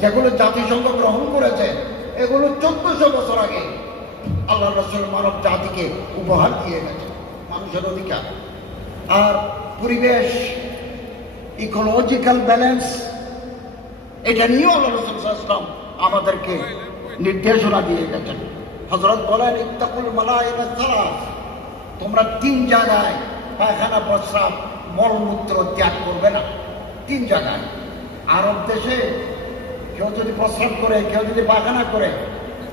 যেগুলো জাতিসংঘ গ্রহণ করেছে, এগুলো 1400 বছর আগে আল্লাহ রাসূল মানব জাতিকে উপহার দিয়ে গেছে। মানুষের অধিকার আর পরিবেশ, ইকোলজিক্যাল ব্যালেন্স, এটা নিয়েও আল্লাহ রাসূল সাল্লাল্লাহু আলাইহি ওয়াসাল্লাম আমাদেরকে নির্দেশনা দিয়ে গেছেন। হযরত বলেন, ইত্তাকুল মালাইনা সালাস, তোমরা 3 জায়গায় পায়খানা, প্রস্রাব, মলমূত্র ত্যাগ করবে না। 3 জায়গায়। আরব দেশে কেউ যদি প্রস্রাব করে, কেউ যদি পায়খানা করে,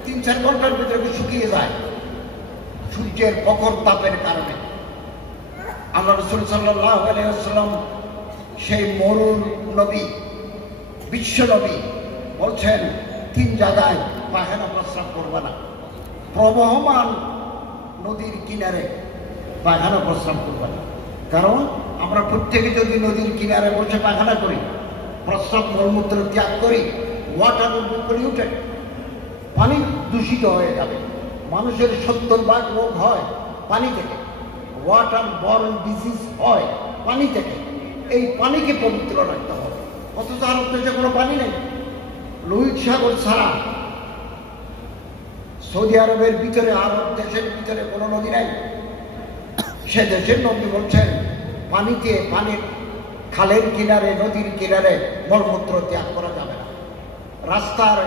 3-4 ঘন্টার ভিতরে শুকিয়ে যায় সূর্যের প্রখর তাপের কারণে। আল্লাহ রাসূল সাল্লাল্লাহু আলাইহি ওয়াসাল্লাম সেই মরুর নবী, বিশ্ব নবী বলছেন 3 জায়গায় পায়খানা প্রস্রাব করবে না। প্রবহমান নদীর কিনারে পায়খানা প্রস্রাব করবে না। কারণ আমরা প্রত্যেকে যদি নদীর কিনারে বসে পায়খানা করি, প্রস্রাব মলমূত্র ত্যাগ করি, ওয়াটার উইল বি পলিউটেড, পানি দূষিত হয়ে যাবে। মানুষের 70% রোগ হয় পানি থেকে, ওয়াটার বর্ন ডিজিজ হয় পানি থেকে। এই পানিকে পবিত্র রাখতে হবে। অথচ আরব দেশে কোনো পানি নেই। লোহিত সাগর ছাড়া সৌদি আরবের ভিতরে, আরব দেশের ভিতরে কোনো নদী নাই। সে দেশের নদী বলছেন পানিতে, পানির খালের কিনারে, নদীর কিনারে মলমূত্র ত্যাগ করা যাবে না, রাস্তার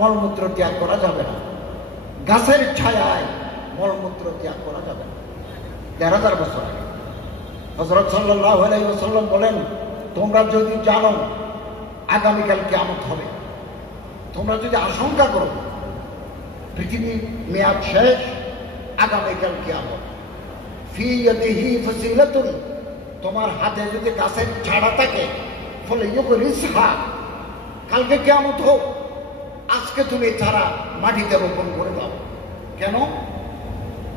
মলমূত্র ত্যাগ করা যাবে না, গাছের ছায়ায় মলমূত্র ত্যাগ করা যাবে না। 1000 বছর আগে হযরত সাল্লাল্লাহু আলাইহি ওয়াসাল্লাম বলেন, তোমরা যদি জানো আগামীকাল কিয়ামত হবে, তোমরা যদি আশঙ্কা করো পৃথিবীর মেয়াদ শেষ, আগামীকাল কিয়ামত, ফি ইয়াদিহি ফাসিলাতুন, তোমার হাতে যদি গাছের ছাড়া থাকে, ফলে ইউগরিসহা, কালকে কিয়ামত হোক, আজকে তুমি ছাড়া মাটিতে রোপণ করে দাও। কেন?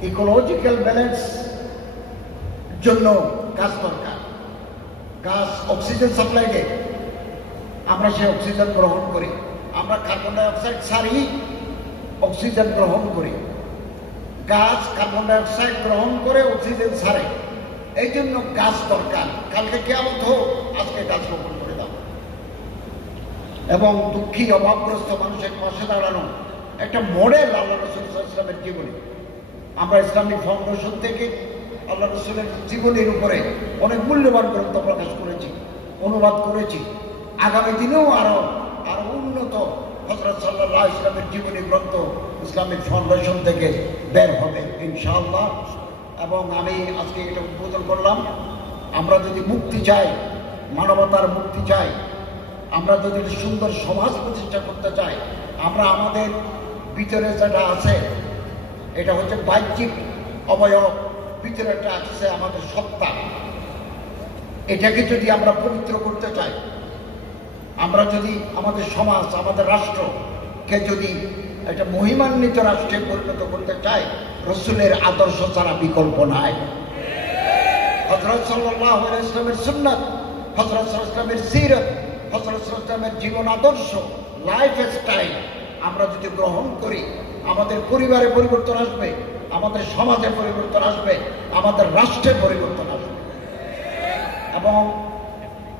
ইকোলজিক্যাল ব্যালেন্স জন্য গাছ দরকার। গাছ অক্সিজেন সাপ্লাই দেয়, আমরা সেই অক্সিজেন গ্রহণ করি। আমরা কার্বন ডাই অক্সাইড ছাড়ি, অক্সিজেন গ্রহণ করি। গাছ কার্বন ডাই অক্সাইড গ্রহণ করে অক্সিজেন ছাড়ে। এই জন্য গাছ দরকার। কালকে কিয়ামত হোক, আজকে গাছ রোপণ করে দাও। এবং দুঃখী অভাবগ্রস্ত মানুষের পাশে দাঁড়ানো একটা মডেল আল্লাহ রাসূল সাল্লাল্লাহু আলাইহি ওয়াসাল্লামের জীবনী। আমরা ইসলামিক ফাউন্ডেশন থেকে আল্লাহ রাসূলের জীবনীর উপরে অনেক মূল্যবান গ্রন্থ প্রকাশ করেছি, অনুবাদ করেছি। আগামী দিনেও আরো উন্নত হযরত সাল্লাল্লাহু আলাইহি ওয়াসাল্লামের জীবনী গ্রন্থ ইসলামিক ফাউন্ডেশন থেকে বের হবে ইনশাআল্লাহ। এবং আমি আজকে এটা উদ্বোধন করলাম। আমরা যদি মুক্তি চাই, মানবতার মুক্তি চাই, আমরা যদি সুন্দর সমাজ প্রতিষ্ঠা করতে চাই, আমরা আমাদের ভিতরে যেটা আছে, এটা হচ্ছে বাহ্যিক অবয়ব, ভিতরে একটা আছে আমাদের সত্তা। এটাকে যদি আমরা পবিত্র করতে চাই, আমরা যদি আমাদের সমাজ, আমাদের রাষ্ট্রকে যদি একটা মহিমান্বিত রাষ্ট্রে পরিণত করতে চাই, রাসূলের আদর্শ ছাড়া বিকল্প নাই। হযরত সাল্লাল্লাহু আলাইহি ওয়াসাল্লামের সুন্নাত, হযরত সাল্লাল্লাহু আলাইহি ওয়াসাল্লামের সিরাত, হযরত সাল্লাল্লাহু আলাইহি ওয়াসাল্লামের জীবন আদর্শ, লাইফ স্টাইল আমরা যদি গ্রহণ করি, আমাদের পরিবারে পরিবর্তন আসবে, আমাদের সমাজে পরিবর্তন আসবে, আমাদের রাষ্ট্রে পরিবর্তন আসবে। এবং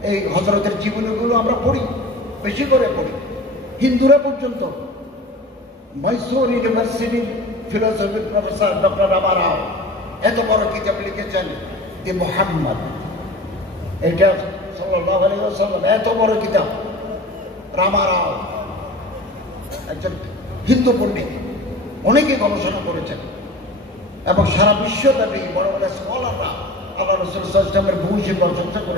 এই হযরতের জীবনীগুলো আমরা পড়ি, বেশি করে পড়ি। হিন্দুরা পর্যন্ত, মহীশূর ইউনিভার্সিটির ফিলোসফি প্রফেসর ডক্টর রামা রাও এত বড় কিতাব লিখেছেন দি মুহাম্মদ। এটা সাল্লাল্লাহু আলাইহি ওয়াসাল্লাম, এত বড় কিতাব। রামা রাও একজন হিন্দু পণ্ডিত, অনেকে গবেষণা করেছেন এবং সারা বিশ্বব্যাপী বড় বড় স্কলাররা আল্লাহ রাসূল সাল্লাল্লাহু আলাইহি ওয়াসাল্লামের ভূয়সী প্রশংসা করেছেন।